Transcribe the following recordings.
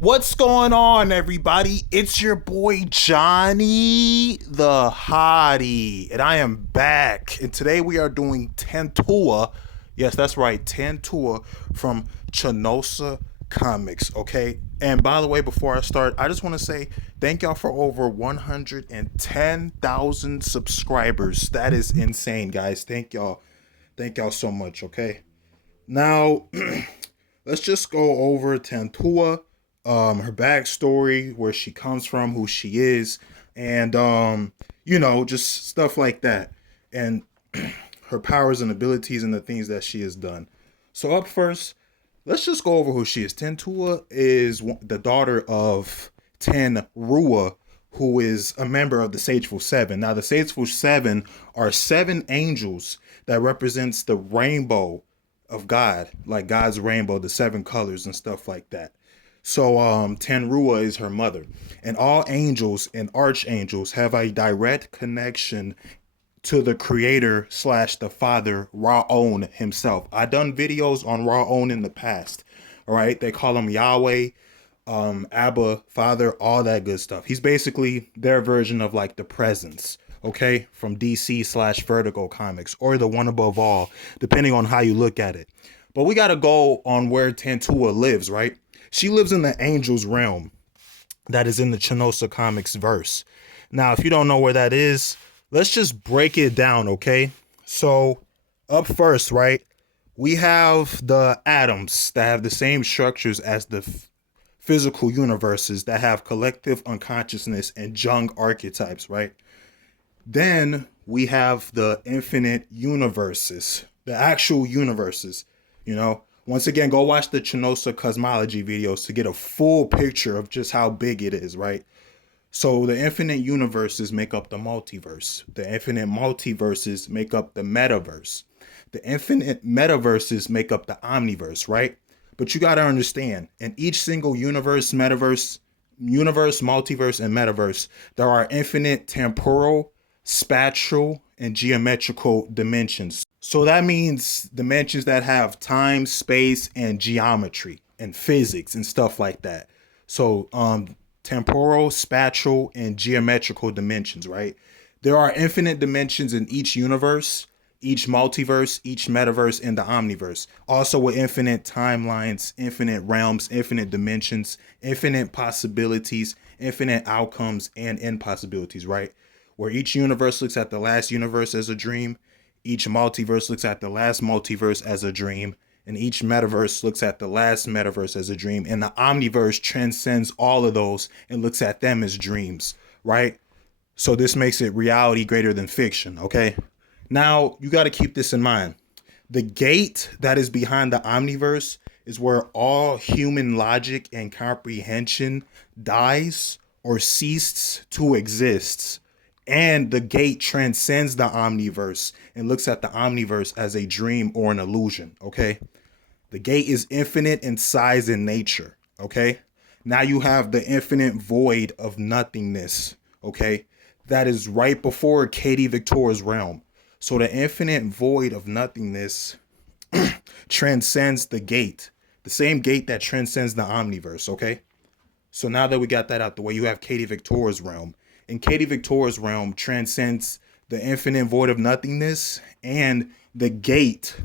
What's going on, everybody? It's your boy Johnny the Hottie, and I am back. And today we are doing Tantua. Yes, that's right, Tantua from Chanosa Comics. Okay. And by the way, before I start, I just want to say thank y'all for over 110,000 subscribers. That is insane, guys. Thank y'all. Thank y'all so much. Okay. Now, let's just go over Tantua, her backstory, where she comes from, who she is, and just stuff like that, and her powers and abilities and the things that she has done. So up first, let's just go over who she is. Tantua is the daughter of Tanrua, who is a member of the Sageful Seven. Now, the Sageful Seven are seven angels that represents the rainbow of God, like God's rainbow, the seven colors and stuff like that. So Tanrua is her mother. And all angels and archangels have a direct connection to the creator slash the father, Ra'on himself. I done videos on Ra'on in the past. All right. They call him Yahweh, Abba, Father, all that good stuff. He's basically their version of like the presence, okay, from DC slash Vertigo Comics, or the one above all, depending on how you look at it. But we got to go on where Tantua lives, right? She lives in the Angel's realm that is in the Chanosa Comics verse. Now, if you don't know where that is, let's just break it down, okay? So, up first, right, we have the atoms that have the same structures as the physical universes that have collective unconsciousness and Jung archetypes, right? Then we have the infinite universes, the actual universes, you know. Once again, go watch the Chanosa cosmology videos to get a full picture of just how big it is, right? So the infinite universes make up the multiverse. The infinite multiverses make up the metaverse. The infinite metaverses make up the omniverse, right? But you got to understand, in each single universe, multiverse, and metaverse, there are infinite temporal, spatial, and geometrical dimensions. So that means dimensions that have time, space, and geometry and physics and stuff like that. So temporal, spatial, and geometrical dimensions, right? There are infinite dimensions in each universe, each multiverse, each metaverse, and the omniverse. Also with infinite timelines, infinite realms, infinite dimensions, infinite possibilities, infinite outcomes, and impossibilities, right? Where each universe looks at the last universe as a dream, each multiverse looks at the last multiverse as a dream, and each metaverse looks at the last metaverse as a dream, and the omniverse transcends all of those and looks at them as dreams, right? So this makes it reality greater than fiction, okay? Now, you got to keep this in mind. The gate that is behind the omniverse is where all human logic and comprehension dies or ceases to exist. And the gate transcends the omniverse and looks at the omniverse as a dream or an illusion, okay? The gate is infinite in size and nature, okay? Now you have the infinite void of nothingness, okay? That is right before Katie Victoria's realm. So the infinite void of nothingness transcends the gate, the same gate that transcends the omniverse, okay? So now that we got that out the way, you have Katie Victoria's realm. And Katie Victoria's realm transcends the infinite void of nothingness and the gate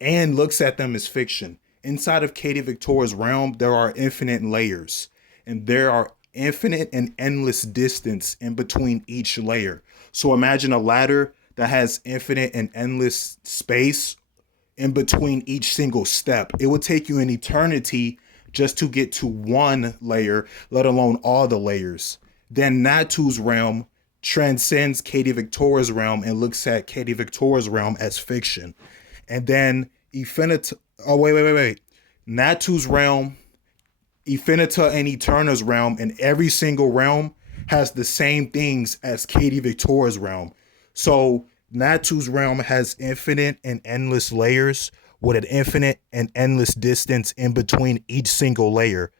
and looks at them as fiction. Inside of Katie Victoria's realm, there are infinite layers, and there are infinite and endless distance in between each layer. So imagine a ladder that has infinite and endless space in between each single step. It would take you an eternity just to get to one layer, let alone all the layers. Then Natu's realm transcends Katie Victoria's realm and looks at Katie Victoria's realm as fiction. And then wait. Natu's realm, Infinita and Eterna's realm, and every single realm has the same things as Katie Victoria's realm. So Natu's realm has infinite and endless layers with an infinite and endless distance in between each single layer.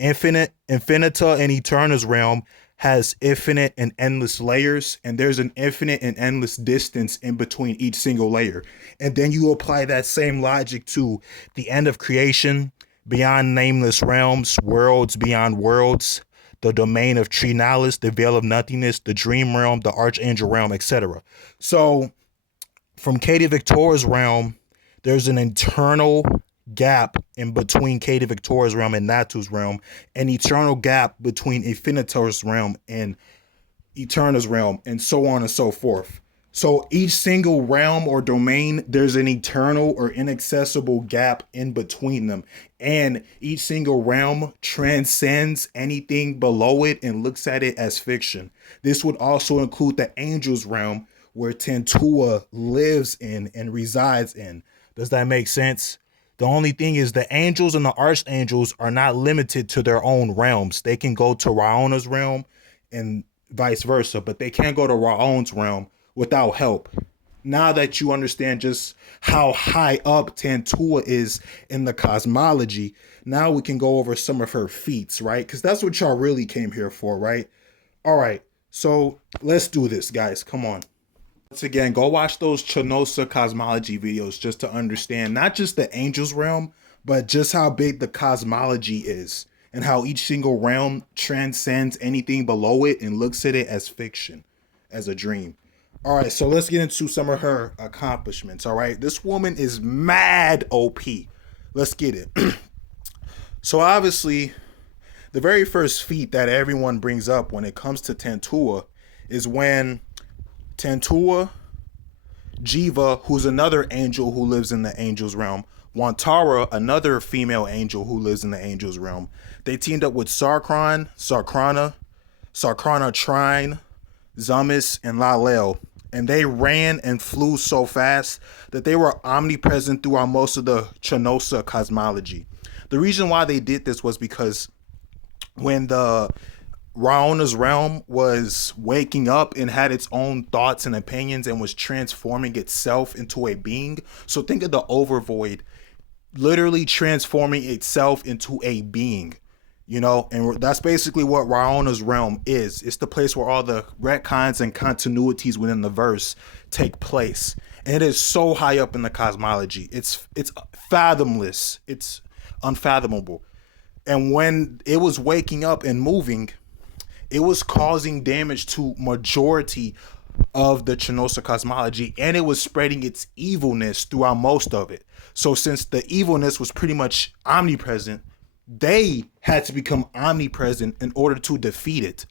Infinita and Eterna's realm has infinite and endless layers, and there's an infinite and endless distance in between each single layer. And then you apply that same logic to the end of creation, beyond nameless realms, worlds beyond worlds, the domain of Trinalis, the veil of nothingness, the dream realm, the archangel realm, etc. So from Katie Victoria's realm, there's an internal gap in between Katie Victoria's realm and Natu's realm, an eternal gap between Infinitor's realm and Eterna's realm, and so on and so forth. So each single realm or domain, there's an eternal or inaccessible gap in between them. And each single realm transcends anything below it and looks at it as fiction. This would also include the angel's realm, where Tantua lives in and resides in. Does that make sense? The only thing is the angels and the archangels are not limited to their own realms. They can go to Raona's realm and vice versa, but they can't go to Raon's realm without help. Now that you understand just how high up Tantua is in the cosmology, now we can go over some of her feats, right? Because that's what y'all really came here for, right? All right, so let's do this, guys. Come on. Once again, go watch those Chanosa cosmology videos just to understand not just the angel's realm, but just how big the cosmology is and how each single realm transcends anything below it and looks at it as fiction, as a dream. All right, so let's get into some of her accomplishments. All right, this woman is mad OP. Let's get it. So obviously, the very first feat that everyone brings up when it comes to Tantua is when Tantua, Jiva, who's another angel who lives in the angel's realm, Wantara, another female angel who lives in the angel's realm, they teamed up with Sarkrana, Trine, Zamis, and Lalel, and they ran and flew so fast that they were omnipresent throughout most of the Chanosa cosmology. The reason why they did this was because when the Raona's realm was waking up and had its own thoughts and opinions and was transforming itself into a being. So think of the overvoid literally transforming itself into a being, you know, and that's basically what Raona's realm is. It's the place where all the retcons and continuities within the verse take place. And it is so high up in the cosmology. It's fathomless. It's unfathomable. And when it was waking up and moving, it was causing damage to majority of the Chanosa cosmology, and it was spreading its evilness throughout most of it. So since the evilness was pretty much omnipresent, they had to become omnipresent in order to defeat it.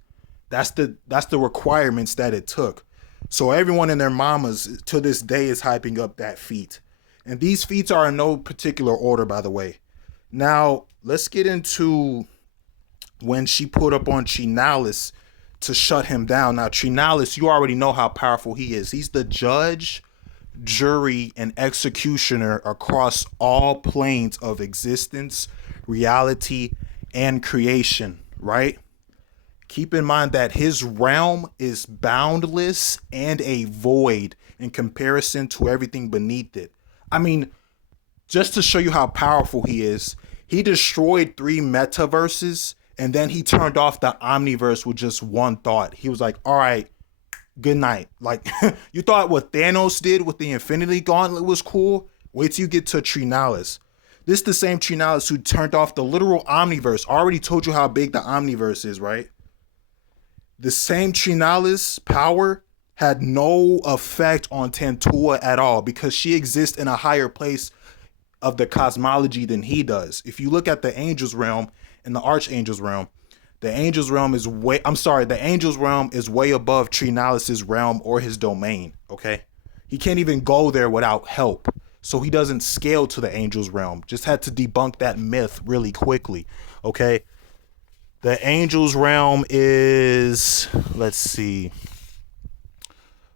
That's the requirements that it took. So everyone and their mamas to this day is hyping up that feat. And these feats are in no particular order, by the way. Now, let's get into when she put up on Trinalis to shut him down. Now, Trinalis, you already know how powerful he is. He's the judge, jury, and executioner across all planes of existence, reality, and creation, right? Keep in mind that his realm is boundless and a void in comparison to everything beneath it. I mean, just to show you how powerful he is, he destroyed 3 metaverses, and then he turned off the omniverse with just one thought. He was like, all right, good night. Like, you thought what Thanos did with the Infinity Gauntlet was cool? Wait till you get to Trinalis. This is the same Trinalis who turned off the literal omniverse. I already told you how big the omniverse is, right? The same Trinalis power had no effect on Tantua at all because she exists in a higher place of the cosmology than he does. If you look at the angel's realm and the archangel's realm, the angel's realm is way above Trinalis's realm or his domain, okay? He can't even go there without help. So he doesn't scale to the angel's realm. Just had to debunk that myth really quickly, okay? The angel's realm is, let's see,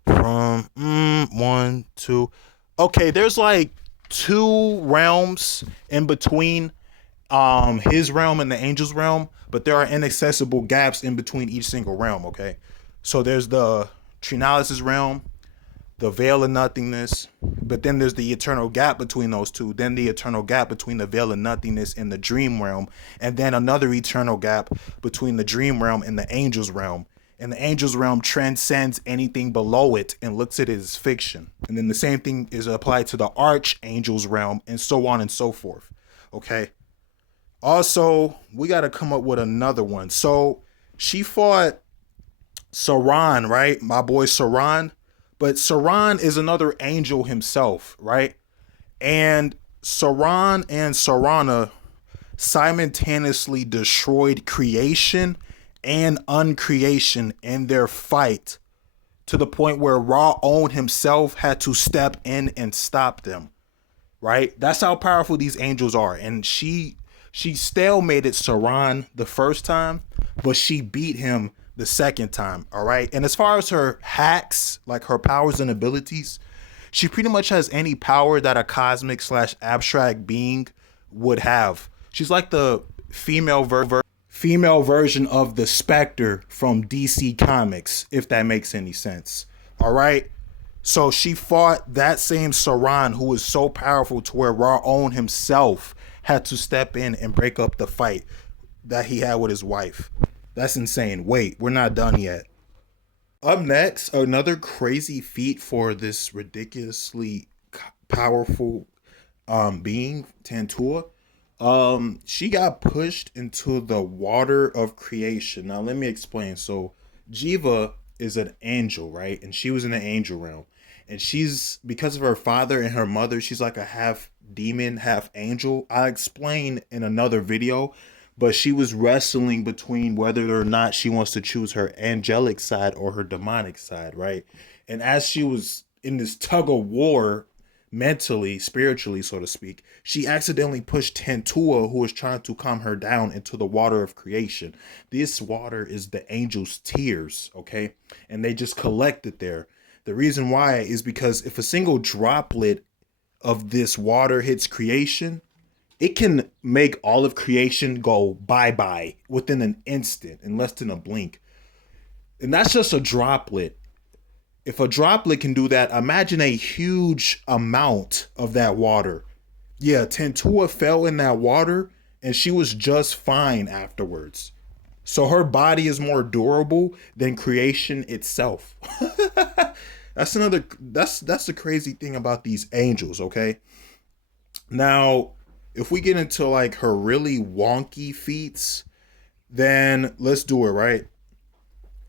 from 1, 2. Okay, there's like 2 realms in between his realm and the angel's realm, but there are inaccessible gaps in between each single realm, okay? So there's the Trinalis's realm, the veil of nothingness, but then there's the eternal gap between those two, then the eternal gap between the veil of nothingness and the dream realm, and then another eternal gap between the dream realm and the angel's realm. And the angel's realm transcends anything below it and looks at it as fiction. And then the same thing is applied to the archangel's realm, and so on and so forth. Okay? Also, we got to come up with another one. So she fought Saran, right? My boy Saran. But Saran is another angel himself, right? And Saran and Sarana simultaneously destroyed creation and uncreation in their fight to the point where Ra own himself had to step in and stop them. Right? That's how powerful these angels are. And she stalemated Saran the first time, but she beat him the second time. All right. And as far as her hacks, like her powers and abilities, she pretty much has any power that a cosmic slash abstract being would have. She's like the female version of the Spectre from DC Comics, if that makes any sense. All right. So she fought that same Saran who was so powerful to where Ra-On himself had to step in and break up the fight that he had with his wife. That's insane. Wait, we're not done yet. Up next, another crazy feat for this ridiculously powerful being, Tantua. She got pushed into the water of creation. Now let me explain. So Jiva is an angel, right? And she was in the angel realm. And she's, because of her father and her mother, she's like a half demon, half angel. I explained in another video, but she was wrestling between whether or not she wants to choose her angelic side or her demonic side, right? And as she was in this tug of war, mentally, spiritually, so to speak, she accidentally pushed Tantua, who was trying to calm her down, into the water of creation. This water is the angels' tears, okay? And they just collected there. The reason why is because if a single droplet of this water hits creation, it can make all of creation go bye-bye within an instant, in less than a blink. And that's just a droplet. If a droplet can do that, imagine a huge amount of that water. Yeah, Tantua fell in that water and she was just fine afterwards. So her body is more durable than creation itself. That's the crazy thing about these angels, okay? Now, if we get into like her really wonky feats, then let's do it, right?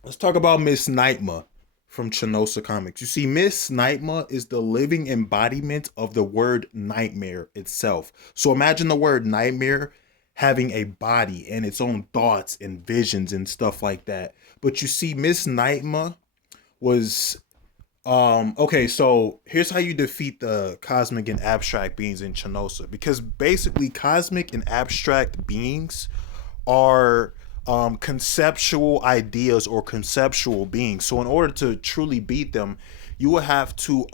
Let's talk about Miss Nightma from Chanosa Comics. You see, Miss Nightma is the living embodiment of the word nightmare itself. So imagine the word nightmare having a body and its own thoughts and visions and stuff like that. But you see, Miss Nightma was okay, so here's how you defeat the cosmic and abstract beings in Chanosa. Because basically cosmic and abstract beings are conceptual ideas or conceptual beings. So in order to truly beat them, you will have to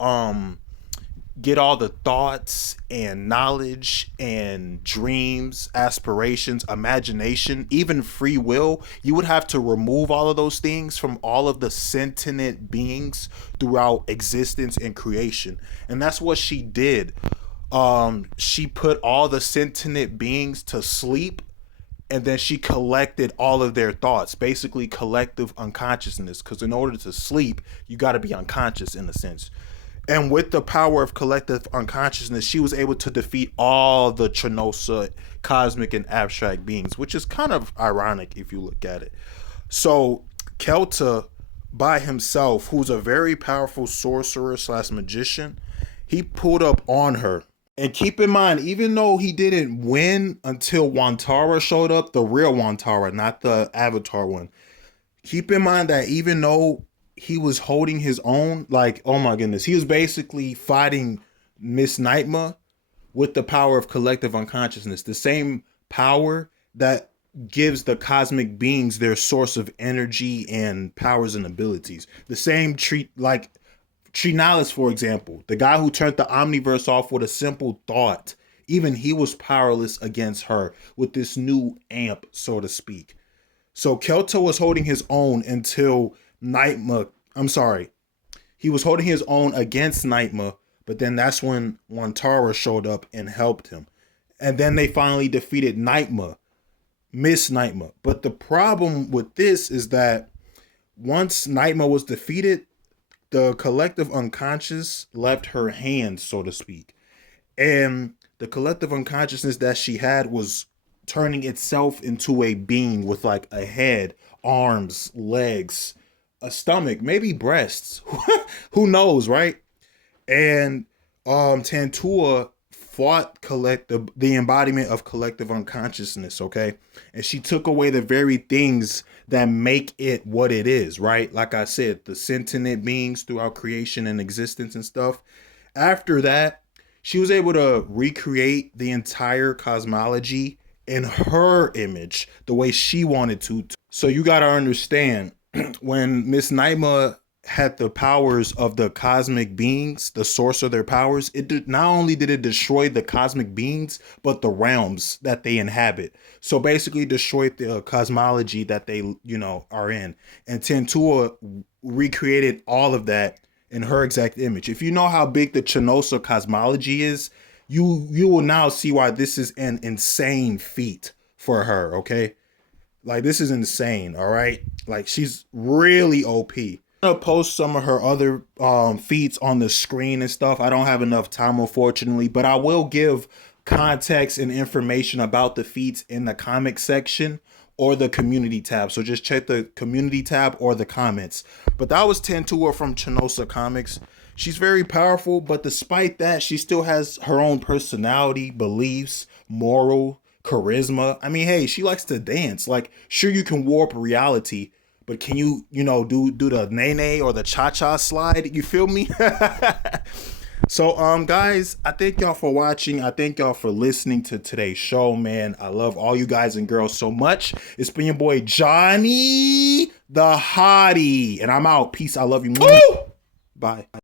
get all the thoughts and knowledge and dreams, aspirations, imagination, even free will. You would have to remove all of those things from all of the sentient beings throughout existence and creation. And that's what she did. She put all the sentient beings to sleep, and then she collected all of their thoughts, basically collective unconsciousness, because in order to sleep you got to be unconscious in a sense. And with the power of collective unconsciousness, she was able to defeat all the Chanosa cosmic and abstract beings, which is kind of ironic if you look at it. So Kelta by himself, who's a very powerful sorcerer slash magician, he pulled up on her. And keep in mind, even though he didn't win until Wantara showed up, the real Wantara, not the Avatar one, keep in mind that even though he was holding his own, like, oh my goodness, he was basically fighting Miss Nightma with the power of collective unconsciousness, the same power that gives the cosmic beings their source of energy and powers and abilities. The same treat, like Trinalis, for example, the guy who turned the Omniverse off with a simple thought, even he was powerless against her with this new amp, so to speak. So Kelta was holding his own until Nightma, he was holding his own against Nightma, but then that's when Wantara showed up and helped him. And then they finally defeated Nightma, Miss Nightma. But the problem with this is that once Nightma was defeated, the collective unconscious left her hands, so to speak. And the collective unconsciousness that she had was turning itself into a being with like a head, arms, legs, a stomach, maybe breasts. Who knows, right? And Tantua fought the embodiment of collective unconsciousness, okay? And she took away the very things that make it what it is, right? Like I said, the sentient beings throughout creation and existence and stuff. After that, she was able to recreate the entire cosmology in her image, the way she wanted to. So you got to understand, when Miss Naima had the powers of the cosmic beings, the source of their powers, it did, not only did it destroy the cosmic beings, but the realms that they inhabit. So basically destroyed the cosmology that they, are in. And Tantua recreated all of that in her exact image. If you know how big the Chanosa cosmology is, you will now see why this is an insane feat for her, okay? Like, this is insane, all right? Like, she's really OP. I'm gonna post some of her other feats on the screen and stuff. I don't have enough time, unfortunately, but I will give context and information about the feats in the comic section or the community tab. So just check the community tab or the comments. But that was Tantua from Chanosa Comics. She's very powerful, but despite that, she still has her own personality, beliefs, moral, charisma. I mean, hey, she likes to dance. Like, sure, you can warp reality, but can you, do the nene or the cha-cha slide? You feel me? So, guys, I thank y'all for watching. I thank y'all for listening to today's show, man. I love all you guys and girls so much. It's been your boy, Johnny the Hottie, and I'm out. Peace. I love you. Bye.